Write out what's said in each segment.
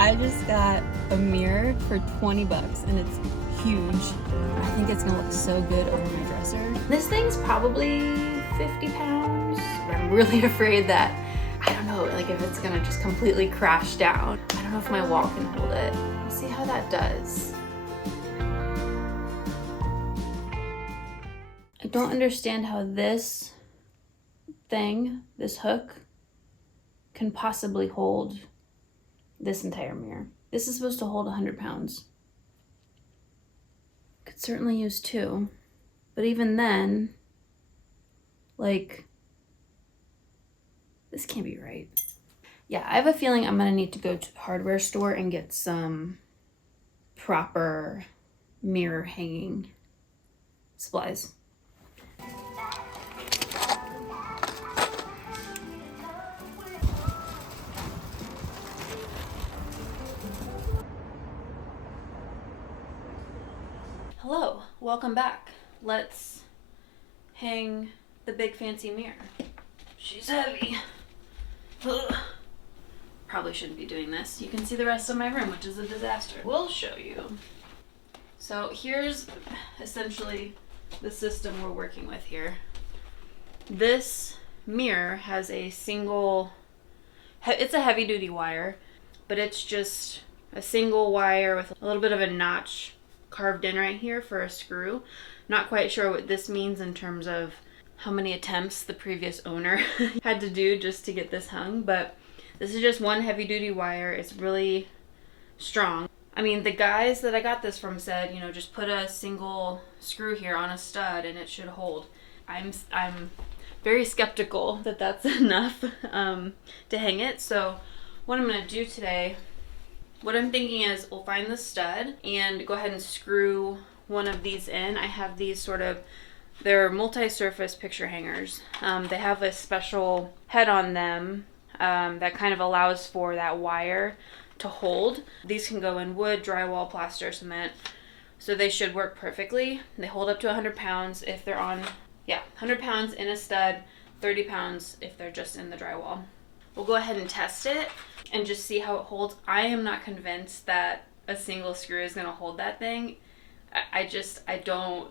I just got a mirror for 20 bucks and it's huge. I think it's gonna look so good over my dresser. This thing's probably 50 pounds, but I'm really afraid that, I don't know, like if it's gonna just completely crash down. I don't know if my wall can hold it. Let's see how that does. I don't understand how this thing, this hook, can possibly hold this entire mirror. This is supposed to hold 100 pounds. Could certainly use 2, but even then, like, this can't be right. Yeah, I have a feeling I'm gonna need to go to the hardware store and get some proper mirror hanging supplies. Hello, welcome back. Let's hang the big fancy mirror. She's heavy. Ugh. Probably shouldn't be doing this. You can see the rest of my room, which is a disaster. We'll show you. So here's essentially the system we're working with here. This mirror has a single, it's a heavy duty wire, but it's just a single wire with a little bit of a notch carved in right here for a screw. Not quite sure what this means in terms of how many attempts the previous owner had to do just to get this hung, but this is just one heavy duty wire. It's really strong. I mean, the guys that I got this from said, you know, just put a single screw here on a stud and it should hold. I'm very skeptical that that's enough to hang it. So what I'm gonna do today, what I'm thinking is we'll find the stud and go ahead and screw one of these in. I have these sort of, they're multi-surface picture hangers. They have a special head on them that kind of allows for that wire to hold. These can go in wood, drywall, plaster, cement, so they should work perfectly. They hold up to 100 pounds if they're on, 100 pounds in a stud, 30 pounds if they're just in the drywall. We'll go ahead and test it and just see how it holds. I am not convinced that a single screw is gonna hold that thing. I don't,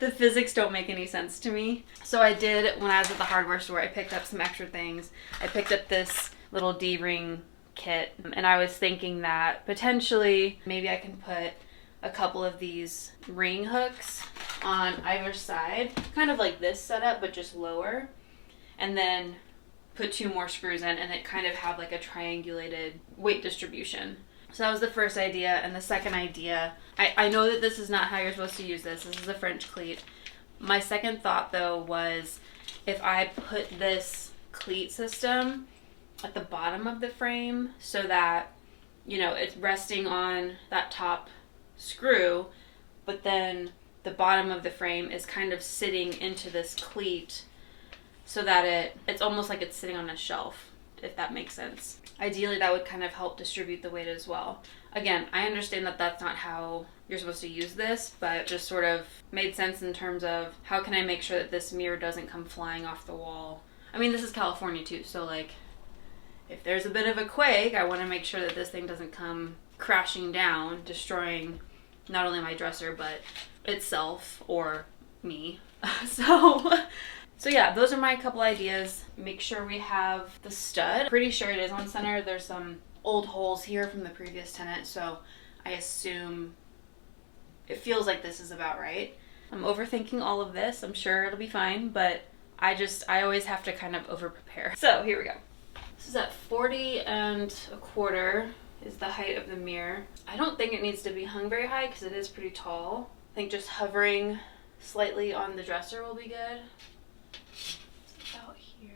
the physics don't make any sense to me. So I did, when I was at the hardware store, I picked up some extra things. I picked up this little D-ring kit, and I was thinking that potentially maybe I can put a couple of these ring hooks on either side, kind of like this setup, but just lower, and then put 2 more screws in and it kind of have like a triangulated weight distribution. So that was the first idea. And the second idea, I know that this is not how you're supposed to use this. This is a French cleat. My second thought though was if I put this cleat system at the bottom of the frame so that, you know, it's resting on that top screw, but then the bottom of the frame is kind of sitting into this cleat so that it's almost like it's sitting on a shelf, if that makes sense. Ideally, that would kind of help distribute the weight as well. Again, I understand that that's not how you're supposed to use this, but it just sort of made sense in terms of how can I make sure that this mirror doesn't come flying off the wall. I mean, this is California too, so like, if there's a bit of a quake, I want to make sure that this thing doesn't come crashing down, destroying not only my dresser, but itself or me. So yeah, those are my couple ideas. Make sure we have the stud. Pretty sure it is on center. There's some old holes here from the previous tenant, so I assume it feels like this is about right. I'm overthinking all of this. I'm sure it'll be fine, but I always have to kind of over prepare. So here we go. This is at 40 1/4 is the height of the mirror. I don't think it needs to be hung very high because it is pretty tall. I think just hovering slightly on the dresser will be good. It's about here.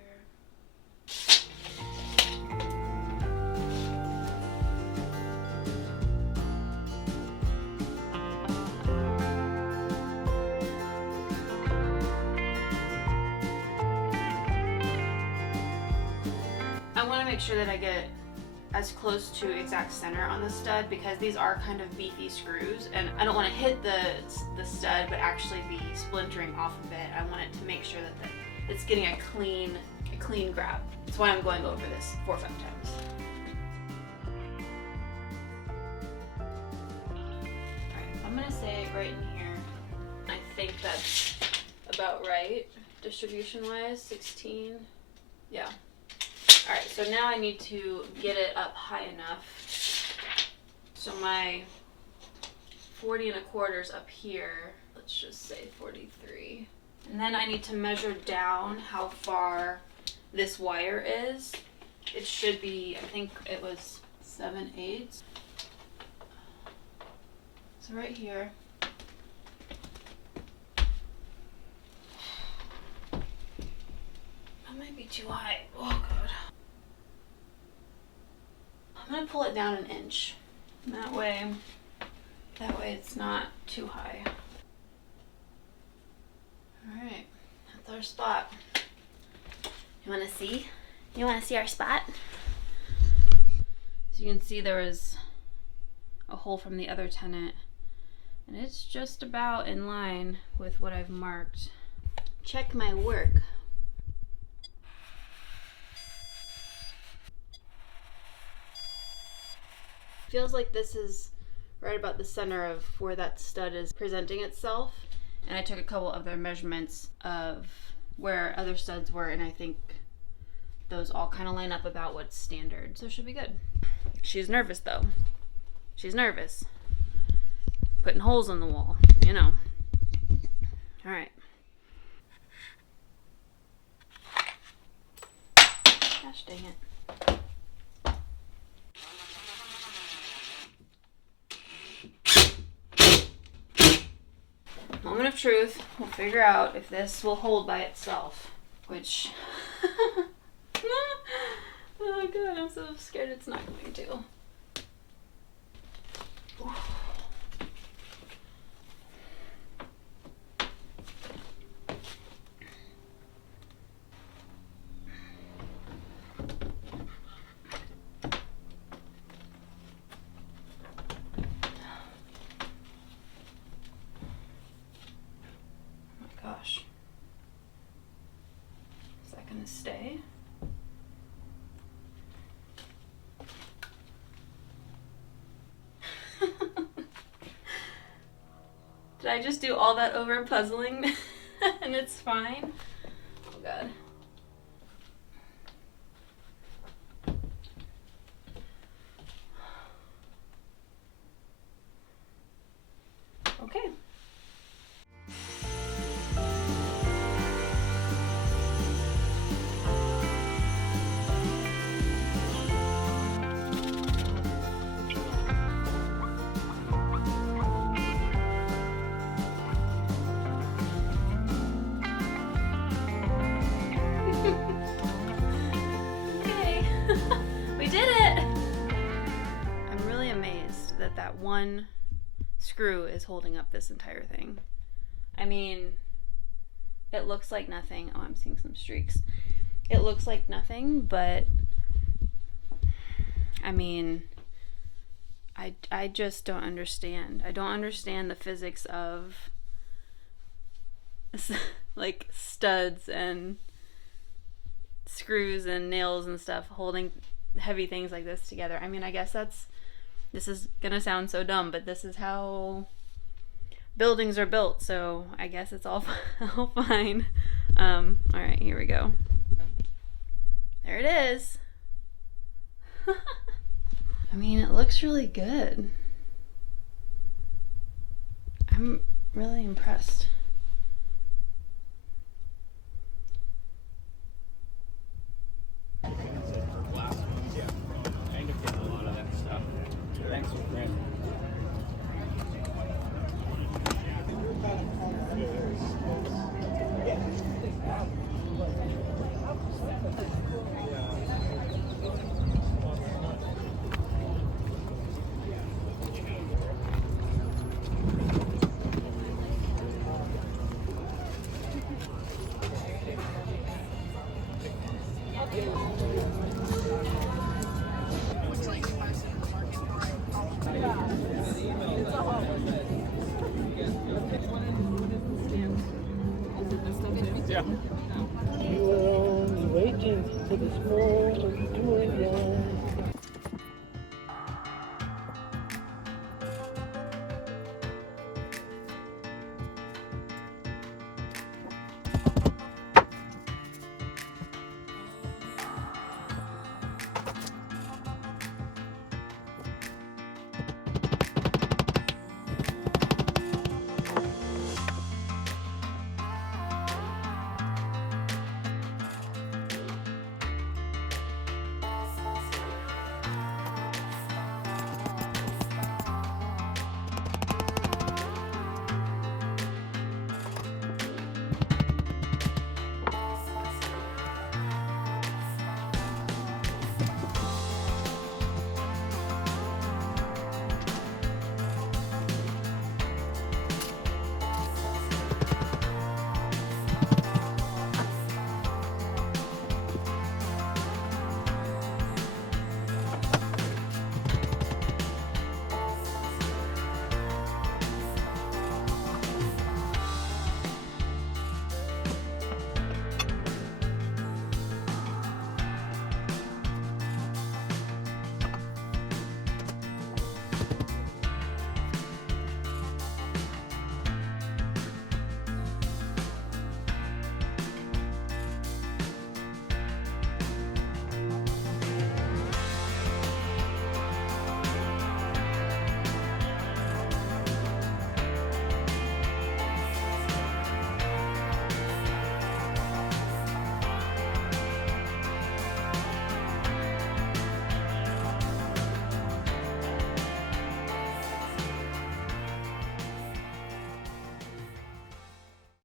I want to make sure that I get as close to exact center on the stud because these are kind of beefy screws and I don't want to hit the stud but actually be splintering off of it. I want it to make sure that it's getting a clean grab. That's why I'm going over this 4 or 5 times. right in here. I think that's about right, distribution-wise, 16. Yeah. All right, so now I need to get it up high enough. So my 40 1/4 is up here. Let's just say 43. And then I need to measure down how far this wire is. It should be, I think it was 7/8. So right here. That might be too high. Oh God. I'm gonna pull it down an inch. And that way it's not too high. All right, that's our spot. You wanna see? You wanna see our spot? So you can see there was a hole from the other tenant, and it's just about in line with what I've marked. Check my work. Feels like this is right about the center of where that stud is presenting itself. And I took a couple other measurements of where other studs were, and I think those all kind of line up about what's standard. So it should be good. She's nervous though. She's nervous. Putting holes in the wall, you know. All right. Gosh dang it. Moment of truth. We'll figure out if this will hold by itself, which oh God, I'm so scared it's not going to. Oof. Gosh. Is that gonna stay? Did I just do all that over puzzling and it's fine? Oh God. Okay. That one screw is holding up this entire thing. I mean, it looks like nothing. Oh, I'm seeing some streaks. It looks like nothing, but I mean, I just don't understand. I don't understand the physics of like studs and screws and nails and stuff holding heavy things like this together. I mean, I guess this is gonna sound so dumb, but this is how buildings are built, so I guess it's all fine. Alright, here we go. There it is. I mean, it looks really good. I'm really impressed. Thanks for friend. Yeah. You were only waiting for this moment to arrive.